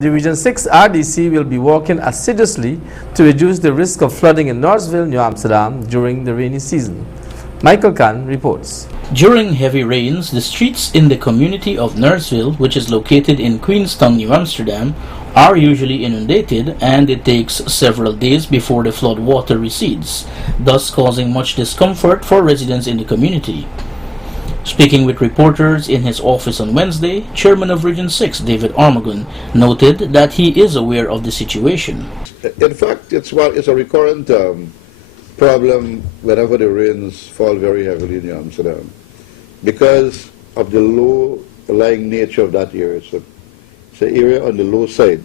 The Region 6 RDC will be working assiduously to reduce the risk of flooding in Northville, New Amsterdam during the rainy season. Michael Khan reports. During heavy rains, the streets in the community of Northville, which is located in Queenstown, New Amsterdam, are usually inundated, and it takes several days before the flood water recedes, thus causing much discomfort for residents in the community. Speaking with reporters in his office on Wednesday, Chairman of Region 6, David Armagon, noted that he is aware of the situation. In fact, it's a recurrent problem whenever the rains fall very heavily in New Amsterdam because of the low-lying nature of that area. So it's an area on the low side.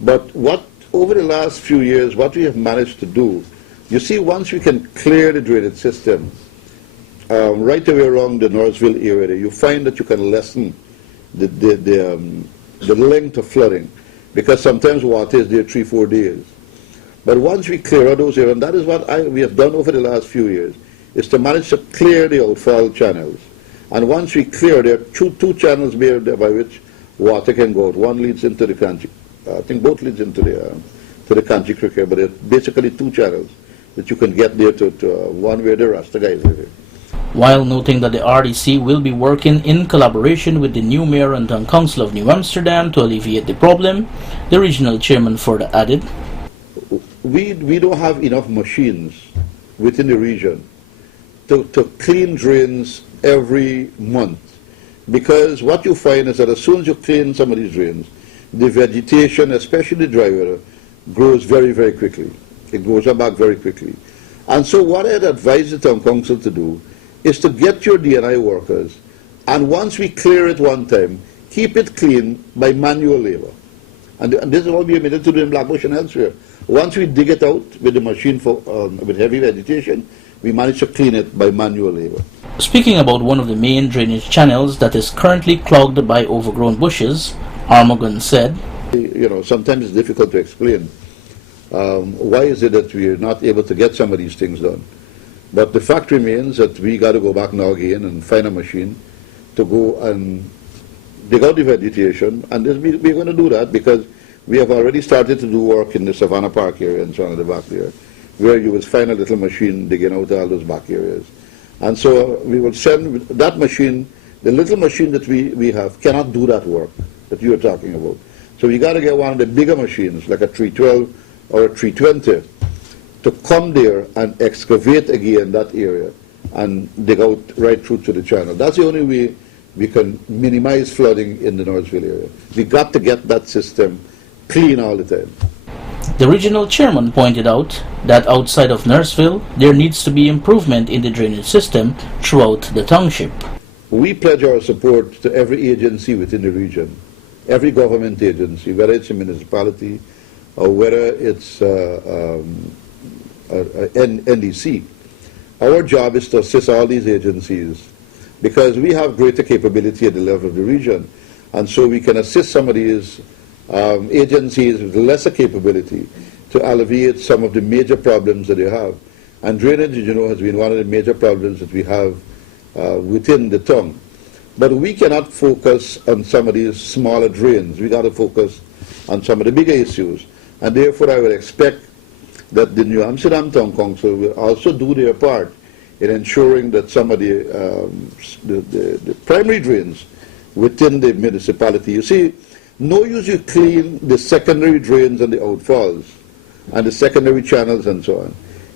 But over the last few years, what we have managed to do, you see, once we can clear the drainage system, right away around the Northville area, you find that you can lessen the length of flooding, because sometimes water is there 3-4 days. But once we clear out those areas, and that is what we have done over the last few years, is to manage to clear the outfall channels. And once we clear, there are two channels by which water can go out. One leads into the country, I think both leads into the country creek here, but there are basically two channels that you can get there to one where the Rasta guys live. While noting that the RDC will be working in collaboration with the new mayor and town council of New Amsterdam to alleviate the problem, the regional chairman further added, We don't have enough machines within the region to clean drains every month, because what you find is that as soon as you clean some of these drains, the vegetation, especially the dry weather, grows very, very quickly. It goes back very quickly. And so what I'd advise the town council to do is to get your DNI workers, and once we clear it one time, keep it clean by manual labor. And this is what we are meant to do in Blackbush and elsewhere. Once we dig it out with the machine with heavy vegetation, we manage to clean it by manual labor. Speaking about one of the main drainage channels that is currently clogged by overgrown bushes, Armagon said, You know, sometimes it's difficult to explain. Why is it that we are not able to get some of these things done? But the fact remains that we got to go back now again and find a machine to go and dig out the vegetation, and we're going to do that because we have already started to do work in the Savannah Park area and so on at the back there, where you will find a little machine digging out all those back areas. And so we will send that machine, the little machine that we have cannot do that work that you are talking about. So we got to get one of the bigger machines, like a 312 or a 320, to come there and excavate again that area and dig out right through to the channel. That's the only way we can minimize flooding in the Northville area. We got to get that system clean all the time. The regional chairman pointed out that outside of Northville, there needs to be improvement in the drainage system throughout the township. We pledge our support to every agency within the region, every government agency, whether it's a municipality or whether it's NDC. Our job is to assist all these agencies because we have greater capability at the level of the region, and so we can assist some of these agencies with lesser capability to alleviate some of the major problems that they have. And drainage, you know, has been one of the major problems that we have within the town. But we cannot focus on some of these smaller drains. We got to focus on some of the bigger issues, and therefore I would expect that the New Amsterdam Town Council will also do their part in ensuring that some of the primary drains within the municipality, you see, no use you clean the secondary drains and the outfalls and the secondary channels and so on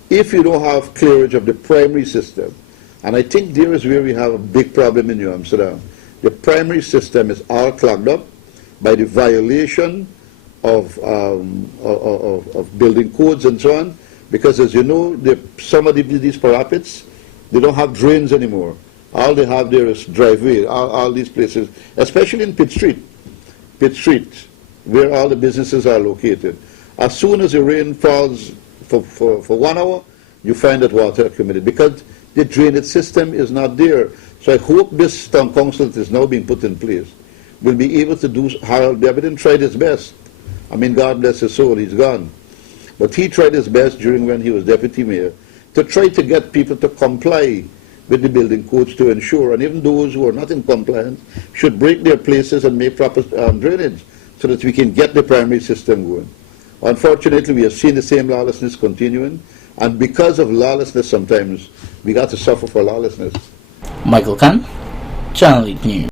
if you don't have clearage of the primary system. And I think there is where we have a big problem in New Amsterdam. The primary system is all clogged up by the violation of building codes and so on, because as you know, some of these parapeits, they don't have drains anymore. All they have there is driveway, all these places, especially in Pitt Street, where all the businesses are located. As soon as the rain falls for 1 hour, you find that water accumulated because the drainage system is not there. So I hope this town council that is now being put in place will be able to do. Harold Devitin tried his best. I mean, God bless his soul, he's gone. But he tried his best during when he was deputy mayor to try to get people to comply with the building codes to ensure, and even those who are not in compliance should break their places and make proper drainage. so that we can get the primary system going. Unfortunately, we have seen the same lawlessness continuing, and because of lawlessness sometimes, we got to suffer for lawlessness. Michael Khan, Channel 8 News.